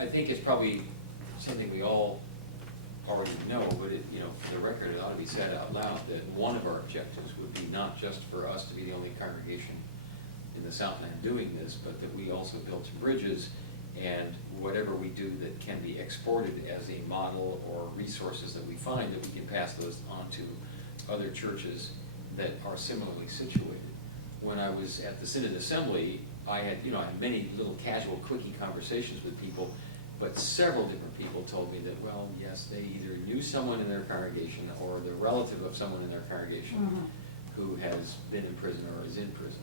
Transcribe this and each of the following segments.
I think it's probably something we all already know, but it, you know, for the record, it ought to be said out loud that one of our objectives would be not just for us to be the only congregation in the Southland doing this, but that we also build some bridges, and whatever we do that can be exported as a model or resources that we find, that we can pass those on to other churches that are similarly situated. When I was at the Synod Assembly, I had many little casual, quickie conversations with people, but several different people told me that, well, yes, they either knew someone in their congregation or the relative of someone in their congregation who has been in prison or is in prison.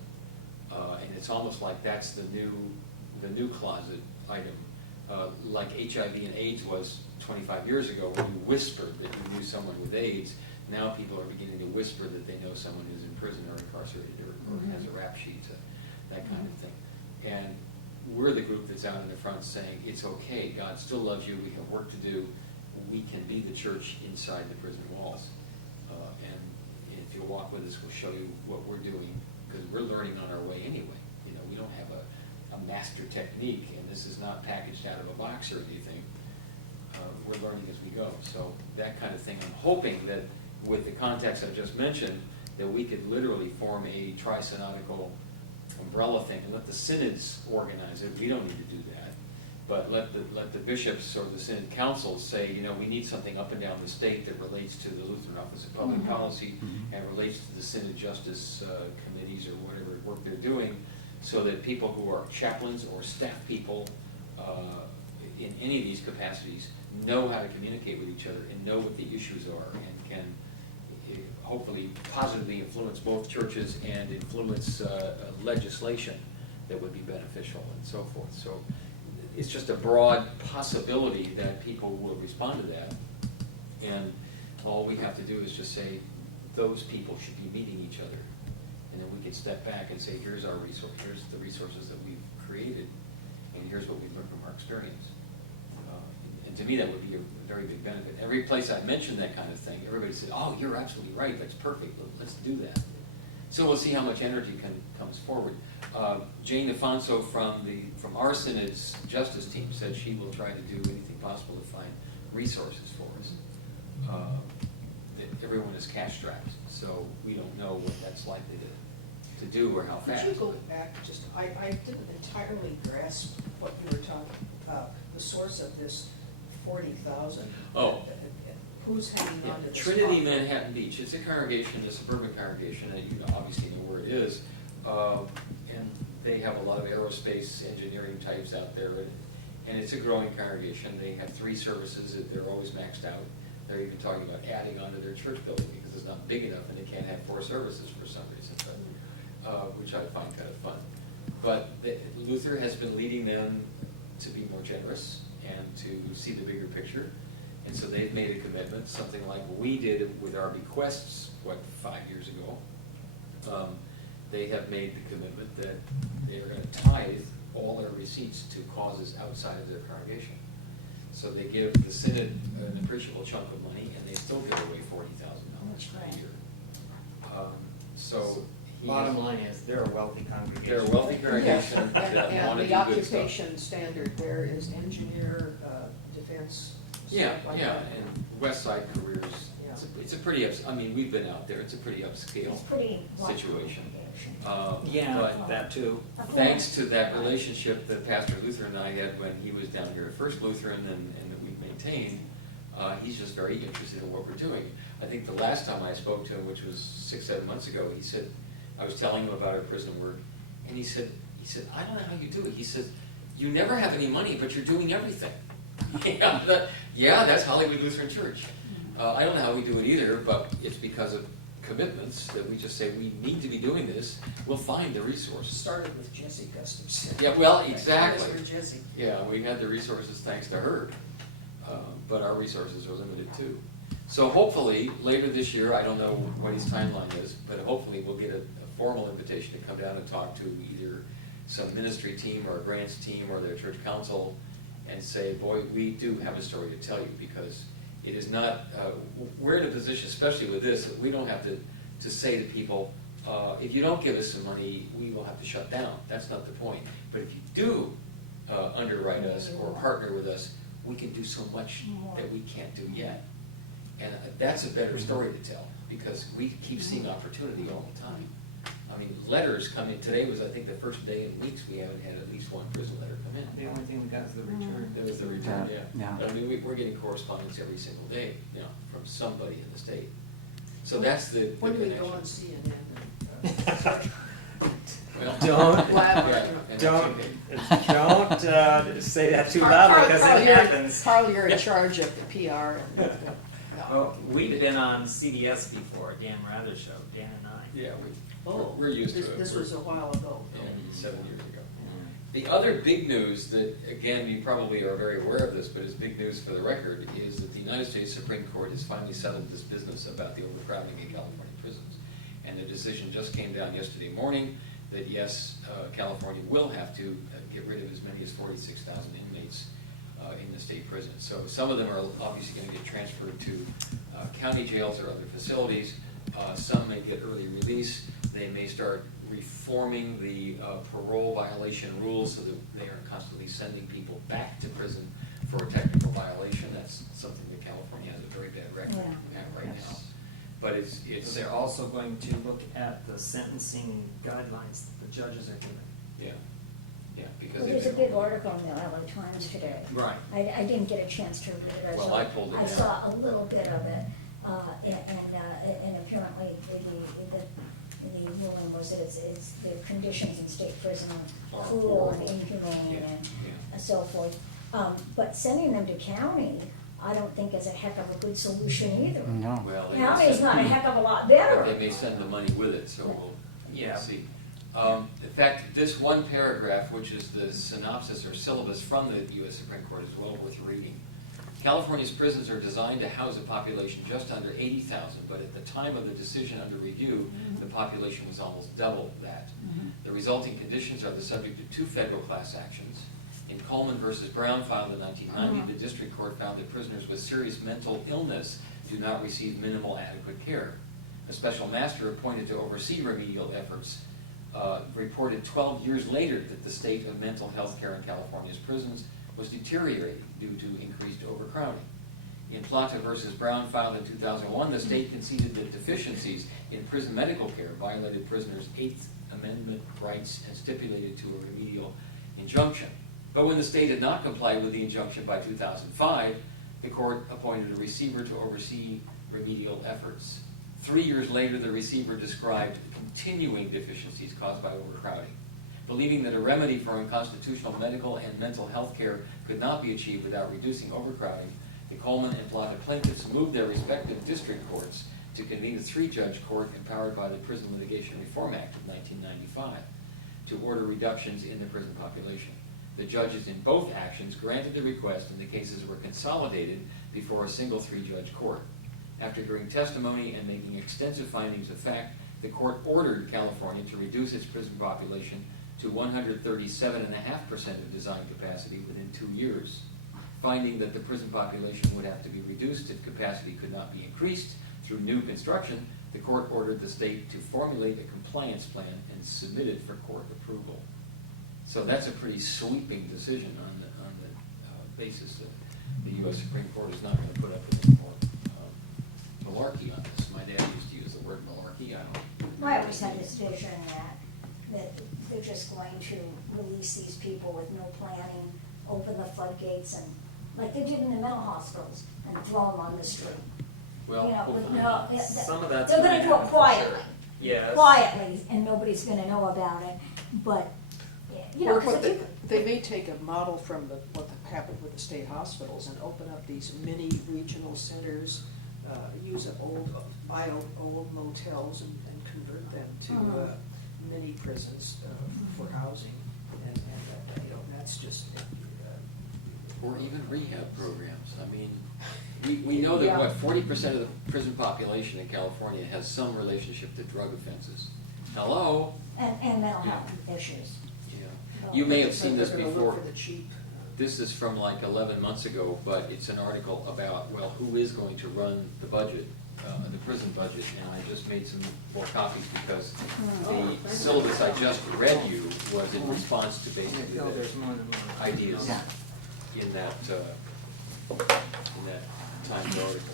And it's almost like that's the new closet item. Like HIV and AIDS was 25 years ago, when you whispered that you knew someone with AIDS. Now people are beginning to whisper that they know someone who's in prison or incarcerated or has a rap sheet, that kind of thing. And we're the group that's out in the front saying, it's okay, God still loves you, we have work to do, we can be the church inside the prison walls. And if you'll walk with us, we'll show you what we're doing, because we're learning on our way anyway. You know, we don't have a master technique, and this is not packaged out of a box or anything. We're learning as we go. So that kind of thing, I'm hoping that with the context I just mentioned, that we could literally form a tri-synodical umbrella thing and let the synods organize it. We don't need to do that, but let the bishops or the synod councils say, you know, we need something up and down the state that relates to the Lutheran Office of Public Policy and relates to the synod justice committees or whatever work they're doing, so that people who are chaplains or staff people in any of these capacities know how to communicate with each other and know what the issues are, and can hopefully positively influence both churches and influence legislation that would be beneficial and so forth. So it's just a broad possibility that people will respond to that, and all we have to do is just say those people should be meeting each other, and then we can step back and say, here's our resource, here's the resources that we've created, and here's what we've learned from our experience. And to me, that would be a very big benefit. Every place I mentioned that kind of thing, everybody said, oh, you're absolutely right, that's perfect, let's do that. So we'll see how much energy comes forward. Jane Afonso from our Synod's justice team said she will try to do anything possible to find resources for us. Everyone is cash strapped, so we don't know what that's likely to do or how fast. Could you go back just, I didn't entirely grasp what you were talking about, the source of this 40,000. Oh. Who's hanging on to this? Trinity Manhattan Beach. It's a congregation, a suburban congregation, and you obviously know where it is. And they have a lot of aerospace engineering types out there, and it's a growing congregation. They have 3 services, they're always maxed out. They're even talking about adding onto their church building because it's not big enough and they can't have 4 services for some reason, which I find kind of fun. But Luther has been leading them to be more generous and to see the bigger picture. And so they've made a commitment, something like we did with our bequests, 5 years ago. They have made the commitment that they are going to tithe all their receipts to causes outside of their congregation. So they give the Synod an appreciable chunk of money, and they still give away $40,000 a year. So bottom line is, they're a wealthy congregation. they're a wealthy congregation Yes, that want to and do the good stuff. occupation standard there is engineer, defense. Yeah, stuff like yeah, that. and West Side Careers. Yeah. It's a pretty, I mean, we've been out there. It's a pretty upscale It's pretty situation. Yeah, But that too. thanks to that relationship that Pastor Luther and I had when he was down here at First Lutheran, and that we've maintained, he's just very interested in what we're doing. I think the last time I spoke to him, which was 6-7 months ago, he said, I was telling him about our prison work, and he said, I don't know how you do it. He said, you never have any money, but you're doing everything. Yeah, that's Hollywood Lutheran Church. I don't know how we do it either, but it's because of commitments that we just say we need to be doing this. We'll find the resources. Started with Jessie Gustafson. Yeah, well, exactly. Pastor Jessie. Yeah, we had the resources thanks to her, but our resources are limited too. So hopefully later this year, I don't know what his timeline is, but hopefully we'll get a formal invitation to come down and talk to either some ministry team or a grants team or their church council and say, boy, we do have a story to tell you, because it is not, we're in a position, especially with this, that we don't have to say to people, if you don't give us some money, we will have to shut down. That's not the point. But if you do underwrite us or partner with us, we can do so much that we can't do yet. And that's a better story to tell, because we keep seeing opportunity all the time. I mean, letters come in. Today was, I think, the first day in weeks we haven't had at least one prison letter come in. The only thing we got is the return. That was the return, Yeah. I mean, we're getting correspondence every single day, you know, from somebody in the state. So that's the When do we go connection. on CNN? Well, Don't- yeah, and Don't, that's don't say that too Carl, loudly, because Carl, it you're- happens. Carl, you're in charge of the PR. and Well, we've been on CBS before, Dan Rather Show, Dan and I. Yeah, Oh, we're used to it. This was a while ago. Yeah, 7 years ago. The other big news that, again, you probably are very aware of this, but is big news for the record, is that the United States Supreme Court has finally settled this business about the overcrowding in California prisons. And the decision just came down yesterday morning that yes, California will have to get rid of as many as 46,000 inmates in the state prison. So some of them are obviously going to get transferred to county jails or other facilities. Some may get early release. They may start reforming the parole violation rules so that they aren't constantly sending people back to prison for a technical violation. That's something that California has a very bad record at right now. But it's So they're also going to look at the sentencing guidelines that the judges are giving. yeah, because Well, there's a big article in the LA Times today. Right. I didn't get a chance to read it. Well, I pulled it I down. saw a little bit of it, and apparently the ruling was that it's the conditions in state prison Are are cruel and horrible. inhumane Yeah. and so forth. But sending them to county, I don't think is a heck of a good solution either. No. Well, they County may is not a send- heck of a lot but better. they may send the money with it, so we'll Yeah. see. In fact, this one paragraph, which is the synopsis or syllabus from the U.S. Supreme Court, is well worth reading. California's prisons are designed to house a population just under 80,000, but at the time of the decision under review, the population was almost double that. The resulting conditions are the subject of 2 federal class actions. In Coleman versus Brown, filed in 1990, the district court found that prisoners with serious mental illness do not receive minimal adequate care. A special master appointed to oversee remedial efforts reported 12 years later that the state of mental health care in California's prisons was deteriorating due to increased overcrowding. In Plata versus Brown, filed in 2001, the state conceded that deficiencies in prison medical care violated prisoners' 8th Amendment rights and stipulated to a remedial injunction. But when the state had not complied with the injunction by 2005, the court appointed a receiver to oversee remedial efforts. 3 years later, the receiver described continuing deficiencies caused by overcrowding. Believing that a remedy for unconstitutional medical and mental health care could not be achieved without reducing overcrowding, the Coleman and Plata plaintiffs moved their respective district courts to convene a 3-judge court empowered by the Prison Litigation Reform Act of 1995 to order reductions in the prison population. The judges in both actions granted the request, and the cases were consolidated before a single 3-judge court. After hearing testimony and making extensive findings of fact, the court ordered California to reduce its prison population to 137.5% of design capacity within 2 years. Finding that the prison population would have to be reduced if capacity could not be increased through new construction, the court ordered the state to formulate a compliance plan and submit it for court approval. So that's a pretty sweeping decision on the basis that the U.S. Supreme Court is not going to put up with any more malarkey on this. My dad used to use the word malarkey. I don't. I always had this vision that they're just going to release these people with no planning, open the floodgates, and like they did in the mental hospitals, and throw them on the street. Well, You know, with hopefully no, not. Some of that's they're gonna do it happen, for quietly. sure. Yes. Quietly, and nobody's gonna know about it, but, you know, Or 'cause what if you, they may take a model from what happened with the state hospitals and open up these mini regional centers, use buy old motels and convert them to mini prisons for housing, and you know, that's just. Or even rehab programs. I mean, we know that, Yeah. what, 40% of the prison population in California has some relationship to drug offenses. Hello? and mental health issues. Yeah. You may have seen this They're gonna before. look for the cheap. This is from like 11 months ago, but it's an article about, well, who is going to run the budget the prison budget, and I just made some more copies because the syllabus I just read you was in response to basically No, the there's more than one. ideas Yeah. in that Times article.